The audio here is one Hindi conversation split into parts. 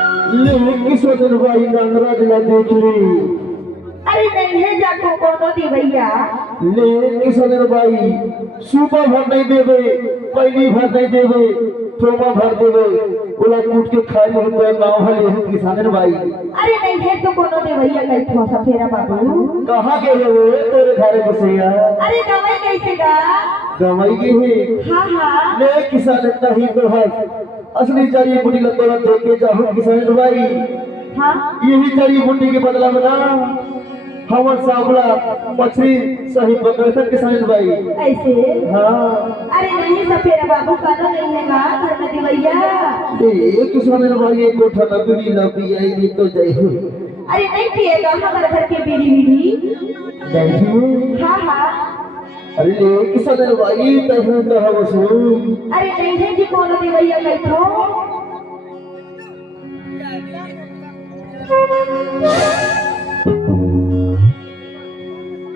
किशोर भाई गंगरा जिला देख ली। अरे नहीं है जाको कोनो दी भैया ले किशोर भाई सुबह भर नहीं देवे, पहली भर नहीं देवे, थोड़ा भर देवे, उला कूट के खाए नहीं तो गाँव है ले किसान भाई। अरे नहीं है तो कोनो दी भैया कैसे हो सफेरा बाबू कहाँ गए हो तेरे घर बसैया? अरे गवाई कैसे गा गवाई की हुई। हाँ हाँ ले किसान नहीं तो है असली जड़ी बूटी लतोड़ा दे के जाओ किसान भाई। हाँ यही जड़ी बूटी के बदला में ना हमर साबला मछली सही पकड़े थे किसान भाई। ऐसे हाँ अरे नहीं सफेरा बाबू कानो नहीं है गा घर में दी भैया ये किसान भाई एक कोठा नबी नबी आएगी तो जय हो। अरे नहीं पिएगा हमारे घर के बीड़ी बीड़ी नहीं हाँ हाँ अरे ले किसान भाई तहु तो हम सुन। अरे नहीं है जी कोनो दी भैया कैसे हो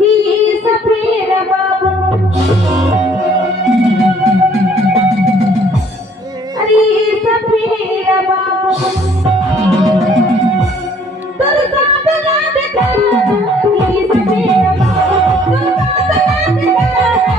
ही सफेरा बाबू अरे सफेरा बाबू तुर साथ ना देखा ही सफेरा बाबू तुर साथ ना देखा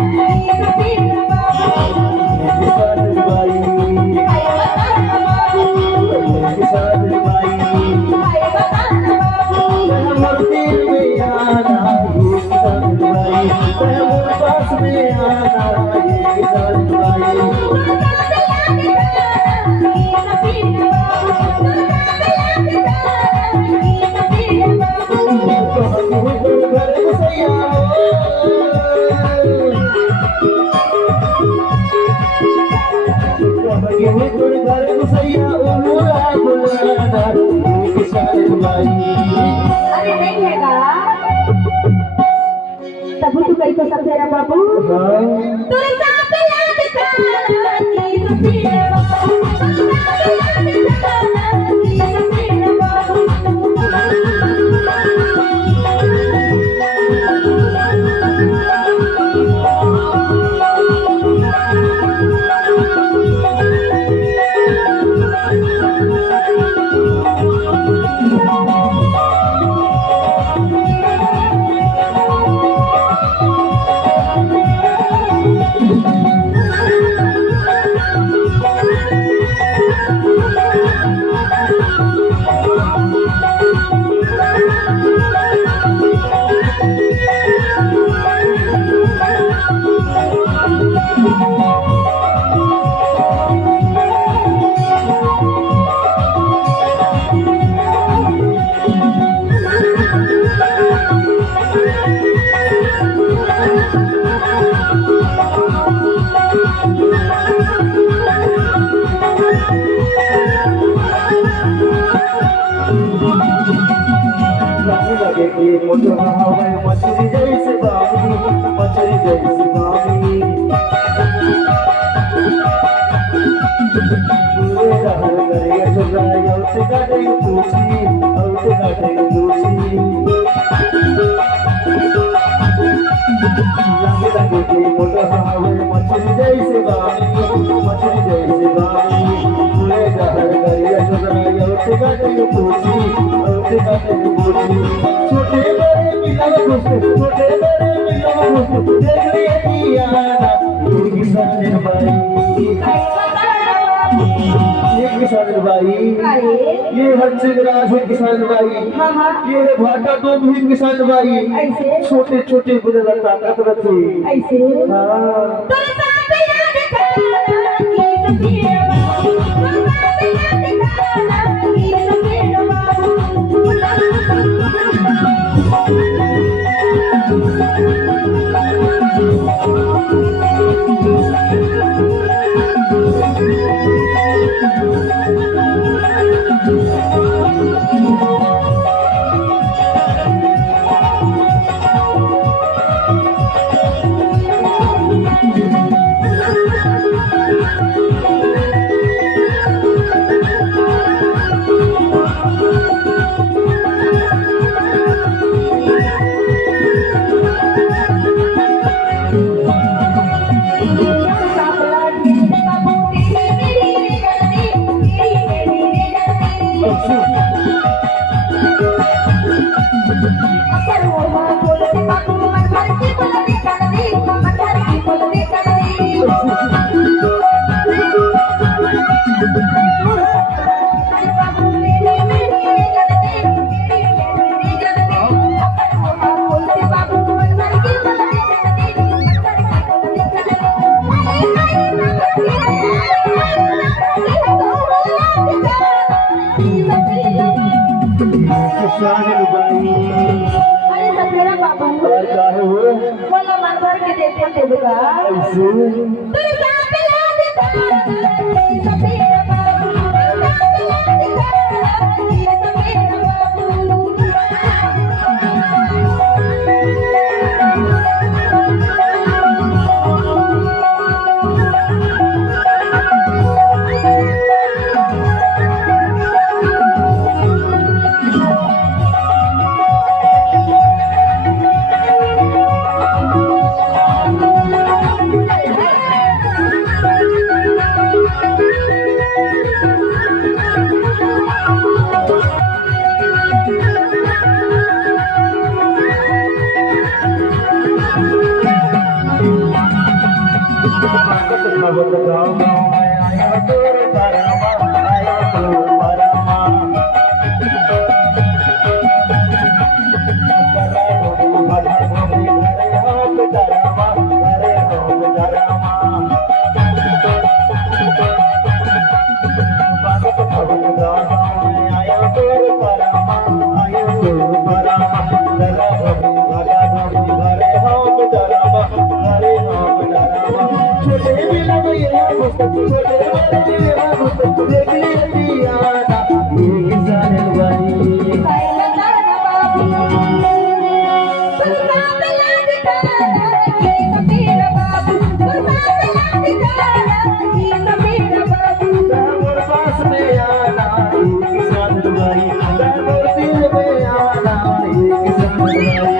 ही सफेरा किसान भाई किसान भाई हमर दिल में आना ये किसान भाई, हमर पास में आना ये किसान भाई। अरे नहीं है गा तब तू कैसे सफेरा बाबू तुर साथ याद का की सफेरा बाबू तुर साथ याद का की सफेरा बाबू मछली जैसे बामी, मछली जैसे बामी रहर गरिया चुराई औसे काटे पूछी औसे काटे पूछी लंगे लंगे के मोटा हवे मछली जैसे बामी, मछली जैसे बामी रहर गरिया चुराई औसे काटे पूछी औसे काटे पूछी छोटे बड़े मिलन खुश छोटे बड़े मिलन खुश देख लिए किया ना किसान भाई किसान भाई, अरे ये हंसराज है किसान भाई, हाँ हाँ ये है भाटा डोम भी किसान भाई, ऐसे छोटे छोटे बुजुर्ग ताकत रखे। ऐसे हाँ तोरे साथ याद काला की सफेद बाबू तोरे साथ याद काला की सफेद किसान भाई, अरे सफेरा बाबू और काहे हुए बोला मन भर के देखते देवगा ऐसे? तेरे साथ याद काला की सफेरा बाबू तेरे साथ याद काला की सफेरा बाबू गाँव गाँव में आया तोर परमा, आया तोर परमा। भला भोगी घरे हो बेचारामा, घरे हो बेचारामा। स्वागत भवन गाँव में आया तोर परमा, आया तोर परमा। भला भोगी घरे हो बेचारामा, घरे हो बेचारामा। छोटे बिना भैया घुसत, छोटे बिना घुसत, देखली दियाना, ये किसान भाई। काय बताना बाबू तेरे साथ याद काला की सफेरा बाबू तेरे साथ याद काला की सफेरा बाबू दामोर पास में आना, ये किसान भाई। दामोर दिल में आना, ये किसान भाई।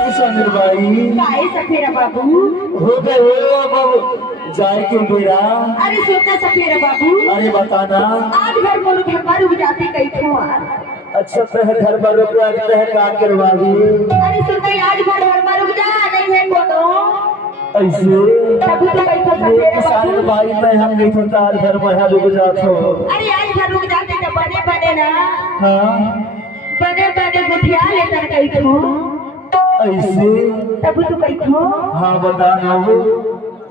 किसान भाई, काय सफेरा बाबू हो गए हो अब जाए के मेरा। अरे सोचा सफेरा बाबू अरे बताना। आज घर मोर घर पर रुक जाते कई ठुआर अच्छा शहर घर पर रुपया शहर का करवा दी अरे सुनते आज घर पर रुक जा नहीं है कोनो ऐसे। तभी तो कई ठो ये सफेरा किसान बाबू भाई मैं हम नहीं तो तार घर में यहाँ रुक जाता हूँ। अरे आज घर रुक जाते तो बने बने ना हाँ बने बने गुठिया लेकर कई ठो ऐसे। तभी तो कई ठो हाँ बताना वो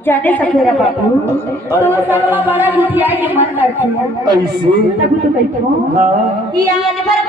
जाने सफेरा बाबू तो सबका बड़ा गुठिया के मन करते हैं ऐसे। तभी तो कई ठो हाँ कि आज भर